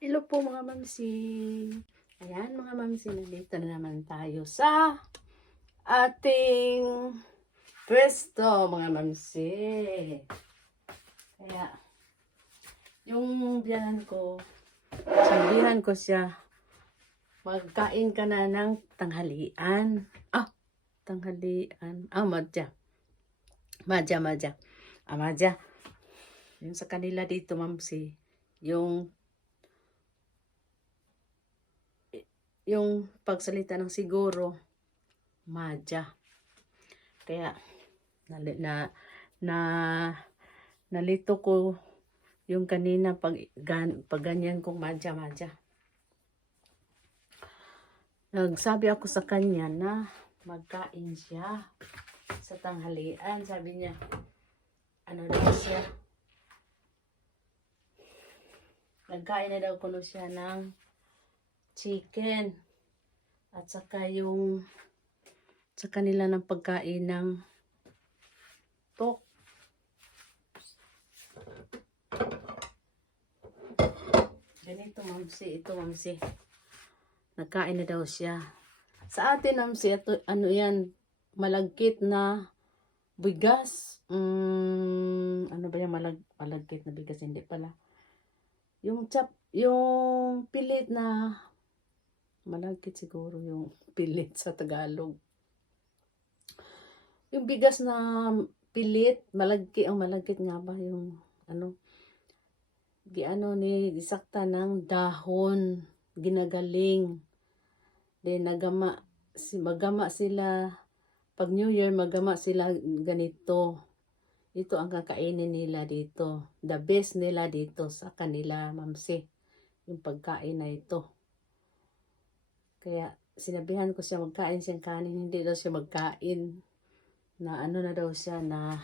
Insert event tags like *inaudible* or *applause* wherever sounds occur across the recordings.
Hello po mga mamsi. Ayan mga mamsi, nandito na naman tayo sa ating pwesto mga mamsi. Kaya, yung biyanan ko, sabihan ko siya, magkain ka na ng tanghalian. Ah, tanghalian. Ah, madya. Madya, madya. Ah, madya. Yung sa kanila dito, mamsi, yung yung pagsalita ng siguro madya. Kaya na na, na nalito ko yung kanina pag, gan, pag ganyan kong madya madya. Nagsabi ako sa kanya na magkain siya sa tanghalian. Sabi niya ano daw siya? Nagkain na daw kuno siya ng chicken at saka yung sa kanila ng pagkain ng pork. Ganito mamsi, ito mamsi. Nagkain na daw siya. Sa atin mamsi, ito, ano yan, malagkit na bigas. Mm, ano ba yan, malag, malagkit na bigas? Hindi pala. Yung chap, yung pilit na malagkit siguro yung *laughs* pilit sa Tagalog. Yung bigas na pilit, malagkit, ang malagkit nga ba yung ano, di ano ni disakta ng dahon, ginagaling. Then nagama, si, magama sila, pag New Year, magama sila ganito. Ito ang kakainin nila dito. The best nila dito sa kanila, mamsi. Yung pagkain na ito. Kaya sinabihan ko siya magkain siyang kanin. Hindi daw siya magkain. Na ano na daw siya na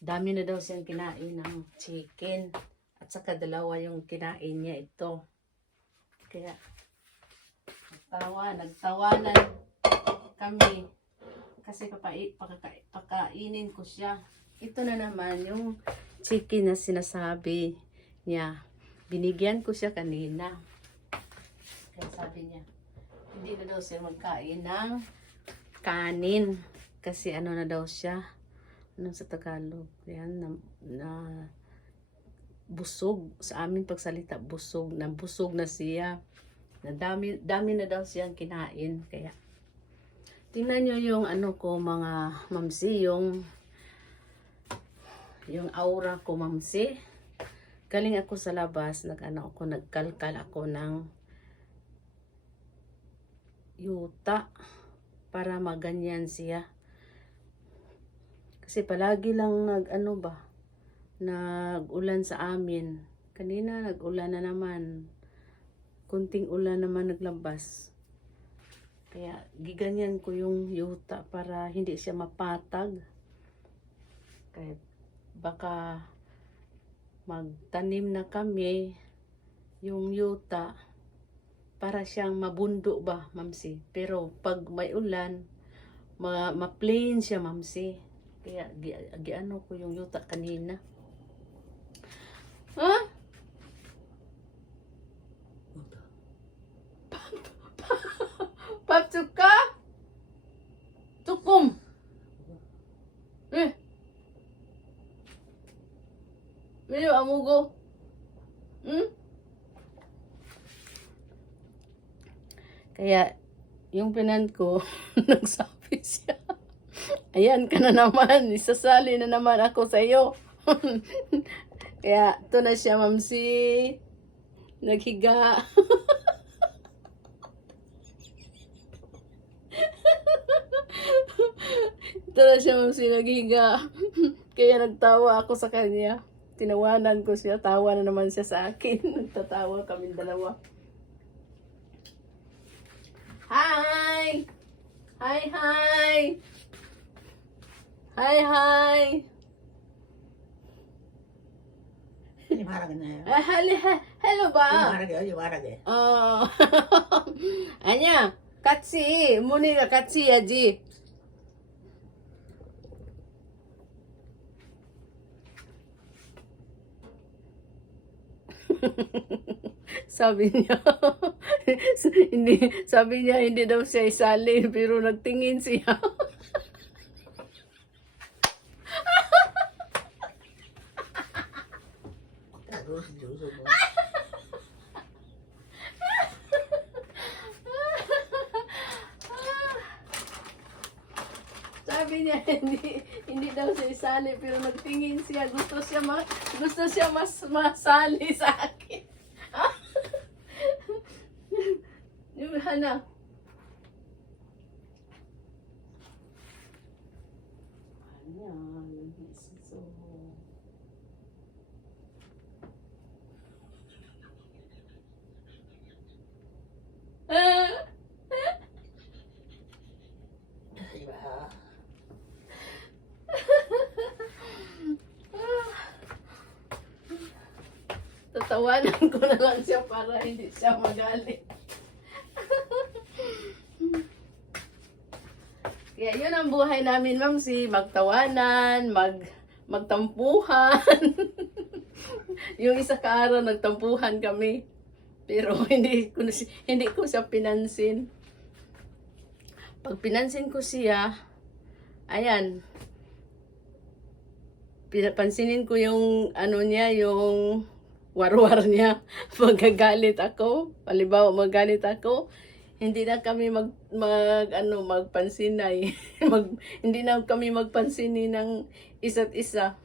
dami na daw siyang kinain ng chicken. At saka dalawa yung kinain niya ito. Kaya nagtawa, nagtawanan kami. Kasi papai, pakaka, pakainin ko siya. Ito na naman yung chicken na sinasabi niya. Binigyan ko siya kanina. Kaya sabi niya, hindi na daw siya magkain ng kanin. Kasi ano na daw siya, ano sa Tagalog, yan, na, na busog. Sa amin pagsalita, busog. Na busog na siya. Na dami, dami na daw siyang kinain. Kaya, tingnan nyo yung ano ko, mga mamsi, yung yung aura ko, mamsi. Galing ako sa labas, nag ano ako, nagkalkal ako ng yuta para maganyan siya. Kasi palagi lang nag ano ba, nag-ulan sa amin. Kanina nag-ulan na naman. Kunting ulan naman naglabas. Kaya giganyan ko yung yuta para hindi siya mapatag. Kaya baka magtanim na kami yung yuta para siyang mabundo ba, mamsi. Pero pag may ulan, ma, ma-plain siya, mamsi. Kaya gi, gi ano ko yung yuta kanina. Ha? *laughs* Papsuka? Tukum. Eh. Milo amugo. Hmm? Kaya, yung pinan ko, *laughs* nagsabi siya, ayan ka na naman, isasali na naman ako sa iyo. *laughs* Kaya, ito na siya, mamsi. Naghiga. *laughs* ito na siya, mamsi, naghiga. Kaya nagtawa ako sa kanya. Tinawanan ko siya, tawa na naman siya sa akin. Nagtatawa kami dalawa. Hai. Hai hai. Hai hai. Eh, hello ba? Oh. oh. *laughs* Anya, katsi, muni ka katsi aji. Sabi niyo. *laughs* hindi, sabi niya, hindi daw siya isali, *laughs* pero nagtingin siya. *laughs* Sabi niya, hindi, hindi daw siya isali, pero nagtingin siya, gusto siya, ma, gusto siya mas masali sa akin. Yung hana. Ayan, so, Ah! Diba? Tatawanan ko na lang siya para hindi siya magalit. Kaya yun ang buhay namin, ma'am, si magtawanan, mag magtampuhan. *laughs* yung isa ka araw nagtampuhan kami. Pero *laughs* hindi ko hindi ko siya pinansin. Pag pinansin ko siya, ayan, pinapansinin ko yung ano niya, yung warwar niya. *laughs* Magagalit ako. Halimbawa, magalit ako. Hindi na kami mag, mag ano, magpansinay. *laughs* mag, hindi na kami magpansini ng isa't isa.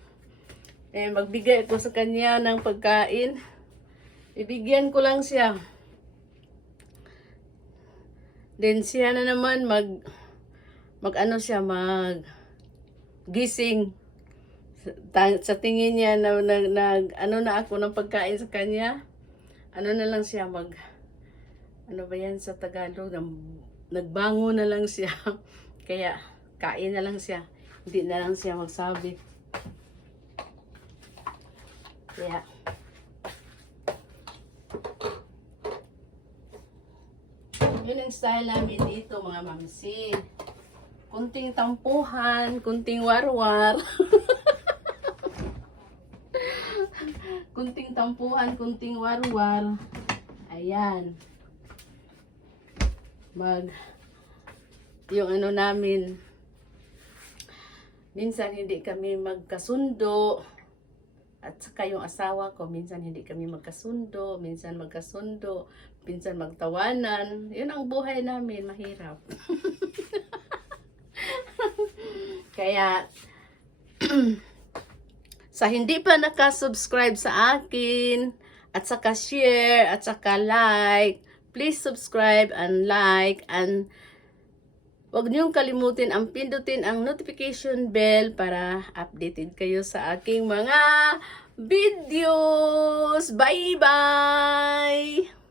Eh, magbigay ako sa kanya ng pagkain. Ibigyan ko lang siya. Then siya na naman mag mag ano siya mag gising ta- sa tingin niya na, na, nag ano na ako ng pagkain sa kanya, ano na lang siya mag, ano ba yan sa Tagalog, Nag- nagbango na lang siya. *laughs* Kaya, kain na lang siya. Hindi na lang siya magsabi. Kaya, yun ang style namin dito mga mamsi. Kunting tampuhan, kunting warwar. *laughs* kunting tampuhan, kunting warwar. Ayan. Mag yung ano namin minsan hindi kami magkasundo at saka yung asawa ko minsan hindi kami magkasundo minsan magkasundo minsan magtawanan. Yun ang buhay namin mahirap. *laughs* Kaya *clears throat* sa hindi pa nakasubscribe sa akin, at saka share, at saka like, please subscribe and like, and Huwag niyong kalimutin ang pindutin ang notification bell para updated kayo sa aking mga videos. Bye-bye!